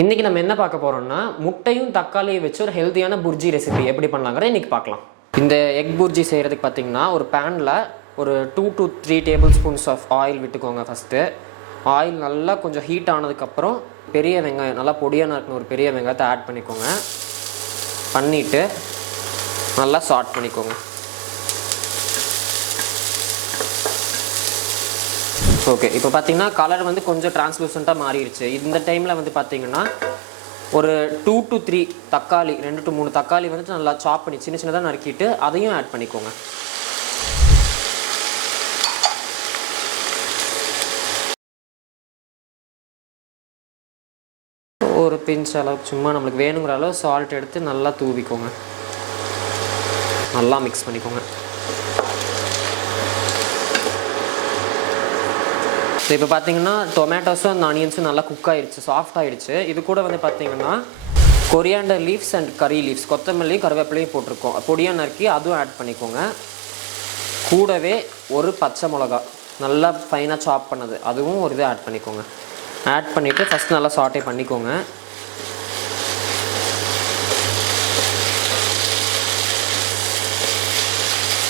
இன்றைக்கி நம்ம என்ன பார்க்க போகிறோம்னா முட்டையும் தக்காளியை வச்சு ஒரு ஹெல்த்தியான புர்ஜி ரெசிபி எப்படி பண்ணலாங்கிறத இன்றைக்கி பார்க்கலாம். இந்த எக் புர்ஜி செய்கிறதுக்கு பார்த்திங்கன்னா ஒரு பேனில் ஒரு 2 to 3 tablespoons of oil விட்டுக்கோங்க. ஃபஸ்ட்டு ஆயில் நல்லா கொஞ்சம் ஹீட் ஆனதுக்கப்புறம் பெரிய வெங்காயம் நல்லா பொடியாக நறுக்கின ஒரு பெரிய வெங்காயத்தை ஆட் பண்ணிக்கோங்க. பண்ணிவிட்டு நல்லா சாட் பண்ணிக்கோங்க. ஓகே, இப்போ பார்த்தீங்கன்னா கலர் வந்து கொஞ்சம் டிரான்ஸ்லூசண்ட்டாக மாறிடுச்சு. இந்த டைமில் வந்து பார்த்தீங்கன்னா ஒரு 2 to 3 தக்காளி 2 to 3 தக்காளி வந்துட்டு நல்லா சாப் பண்ணி சின்ன சின்னதாக நறுக்கிட்டு அதையும் ஆட் பண்ணிக்கோங்க. ஒரு பிஞ்ச் அளவுக்கு சும்மா நம்மளுக்கு வேணுங்கிற அளவு சால்ட் எடுத்து நல்லா தூவிக்கோங்க. நல்லா மிக்ஸ் பண்ணிக்கோங்க. ஸோ இப்போ பார்த்தீங்கன்னா டொமேட்டோஸும் அந்த ஆனியன்ஸும் நல்லா குக் ஆகிடுச்சு, சாஃப்ட் ஆகிடுச்சு. இது கூட வந்து பார்த்தீங்கன்னா கொரியாண்டர் லீவ்ஸ் அண்ட் கறி லீவ்ஸ், கொத்தமல்லியும் கருவேப்பிலையும் போட்டிருக்கோம், பொடியாக நறுக்கி அதுவும் ஆட் பண்ணிக்கோங்க. கூடவே ஒரு பச்சை மிளகா நல்லா ஃபைனாக சாப் பண்ணது அதுவும் ஒரு இது ஆட் பண்ணிக்கோங்க. ஆட் பண்ணிவிட்டு ஃபஸ்ட் நல்லா சாட்டே பண்ணிக்கோங்க.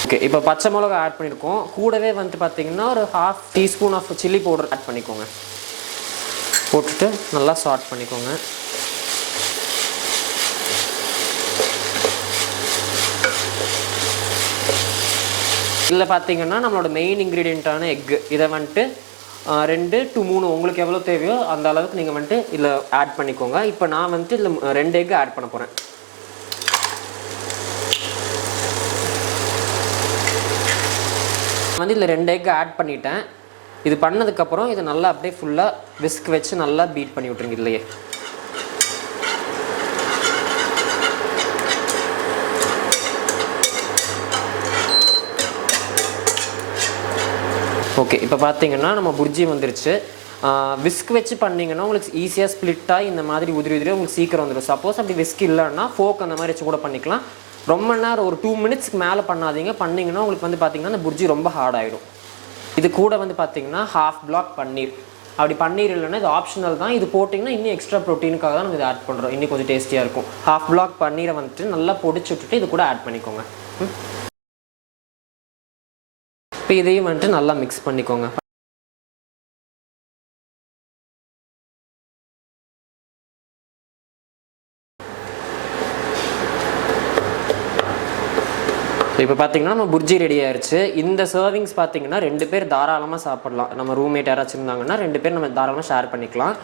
ஓகே, இப்போ பச்சை மிளகா ஆட் பண்ணியிருக்கோம். கூடவே வந்துட்டு பார்த்தீங்கன்னா ஒரு 1/2 teaspoon of chilli powder add பண்ணிக்கோங்க. போட்டுட்டு நல்லா சாட் பண்ணிக்கோங்க. இதில் பார்த்தீங்கன்னா நம்மளோட மெயின் இன்க்ரீடியண்ட்டான எக்கு, இதை வந்துட்டு 2 to 3 உங்களுக்கு எவ்வளோ தேவையோ அந்த அளவுக்கு நீங்கள் வந்துட்டு இதில் ஆட் பண்ணிக்கோங்க. இப்போ நான் வந்துட்டு இதில் 2 எக்கு ஆட் பண்ண போகிறேன். வந்து இதில் 2 எக் ஆட் பண்ணிட்டேன். இது பண்ணதுக்கப்புறம் இதை நல்லா அப்படியே ஃபுல்லாக விஸ்க் வச்சு நல்லா பீட் பண்ணி விட்ருங்க. இல்லையே ஓகே, இப்போ பார்த்தீங்கன்னா நம்ம புர்ஜி வந்துருச்சு. விஸ்க் வச்சு பண்ணிங்கன்னா உங்களுக்கு ஈஸியாக ஸ்ப்ளிட்டாக இந்த மாதிரி உதிரி உங்களுக்கு சீக்கிரம் வந்துடும். சப்போஸ் அப்படி விஸ்க் இல்லைன்னா ஃபோக் அந்த மாதிரி வச்சு கூட பண்ணிக்கலாம். ரொம்ப நேரம் ஒரு 2 மினிட்ஸ்க்கு மேலே பண்ணாதீங்க. பண்ணிங்கன்னா உங்களுக்கு வந்து பார்த்திங்கன்னா அந்த புர்ஜி ரொம்ப ஹார்ட் ஆகிடும். இது கூட வந்து பார்த்திங்கன்னா 1/2 பிளாக் பன்னீர், அப்படி பன்னீர் இல்லைன்னா இது ஆப்ஷனல் தான். இது போட்டிங்கன்னா இன்னும் எக்ஸ்ட்ரா ப்ரோட்டீனுக்காக தான் நம்ம இதை ஆட் பண்ணுறோம், இன்னும் கொஞ்சம் டேஸ்டியாக இருக்கும். 1/2 பிளாக் பன்னீரை வந்துட்டு நல்லா பொடிச்சு விட்டுட்டு இது கூட ஆட் பண்ணிக்கோங்க. இப்போ இதையும் வந்துட்டு நல்லா மிக்ஸ் பண்ணிக்கோங்க. இப்போ பார்த்தீங்கன்னா நம்ம புர்ஜி ரெடி ஆயிடுச்சு. இந்த சர்விங்ஸ் பார்த்தீங்கன்னா 2 பேர் தாராளமாக சாப்பிடலாம். நம்ம ரூம்மேட் யாராச்சும் இருந்தாங்கன்னா 2 பேர் நம்ம தாராளமாக ஷேர் பண்ணிக்கலாம்.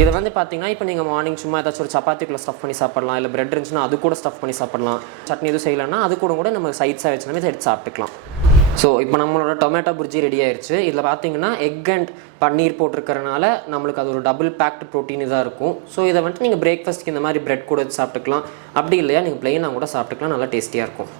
இதை வந்து பார்த்தீங்கன்னா இப்போ நீங்கள் மார்னிங் சும்மா ஏதாச்சும் ஒரு சப்பாத்திக்குள்ள ஸ்டஃப் பண்ணி சாப்பிடலாம், இல்லை பிரெட் இருந்துச்சுன்னா அது கூட ஸ்டஃப் பண்ணி சாப்பிடலாம். சட்னி எதுவும் செய்யலைன்னா அது கூட நம்ம சைட்ஸாக வச்சுனாமே எடுத்து சாப்பிட்டுக்கலாம். ஸோ இப்போ நம்மளோட டொமேட்டோ புர்ஜி ரெடி ஆயிடுச்சு. இதில் பார்த்தீங்கன்னா எக் அண்ட் பன்னீர் போட்டிருக்கிறனால நம்மளுக்கு அது ஒரு டபுள் பேக்டு ப்ரோட்டீன் இதாக இருக்கும். ஸோ இதை வந்துட்டு நீங்கள் பிரேக்ஃபாஸ்ட்டுக்கு இந்த மாதிரி பிரெட் கூட சாப்பிட்டுக்கலாம். அப்படி இல்லையா நீங்கள் ப்ளெயினாக கூட சாப்பிட்டுக்கலாம், நல்லா டேஸ்டியாக இருக்கும்.